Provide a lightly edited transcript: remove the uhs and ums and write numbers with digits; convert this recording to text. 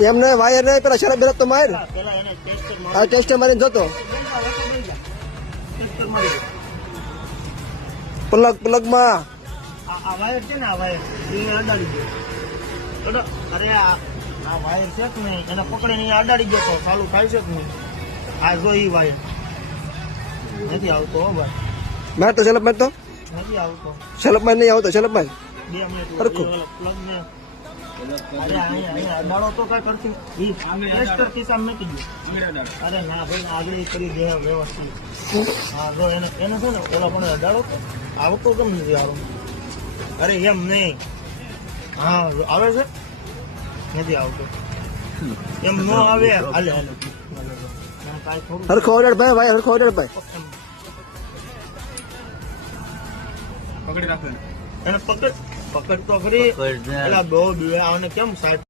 એમને વાયર નહીં પેલા શરત બેરત તો માર પેલા એને ટેસ્ટર આ ટેસ્ટ મારીને જતો ટેસ્ટર મારી પ્લગમાં આ વાયર છે ને આ વાયર એને અડાડી ગયો અરે આ વાયર છે કે નહીં એને પકડીને અડાડી ગયો તો ચાલુ થાય છે કે નહીં આ જો ઈ વાયર નથી આવતો હો ભાઈ માર તો સેલપ માર તો નથી આવતો સેલપ માર નહીં આવતો સેલપ માર 2 મિનિટ સરખું. પ્લગ ને અરે અહીંયા અડાડો તો કઈ કરતી ઈ ટેસ્ટર થી સામે મૂકી દો અરે ના ભાઈ આગળ કરી દે વ્યવસ્થિત હા જો એને છે ને ઓલા પણ અડાડો તો આવતો કેમ નથી આવતો અરે એમ નહીં હા આવે છે નથી આવતો એમ નો આવે હાલે હાલે કાંઈ થોડું હરખો ઓર્ડર ભાઈ ભાઈ હરખો ઓર્ડર ભાઈ પકડી રાખે એને પકડ તો ખરી પેલા બહુ આને કેમ સાહેબ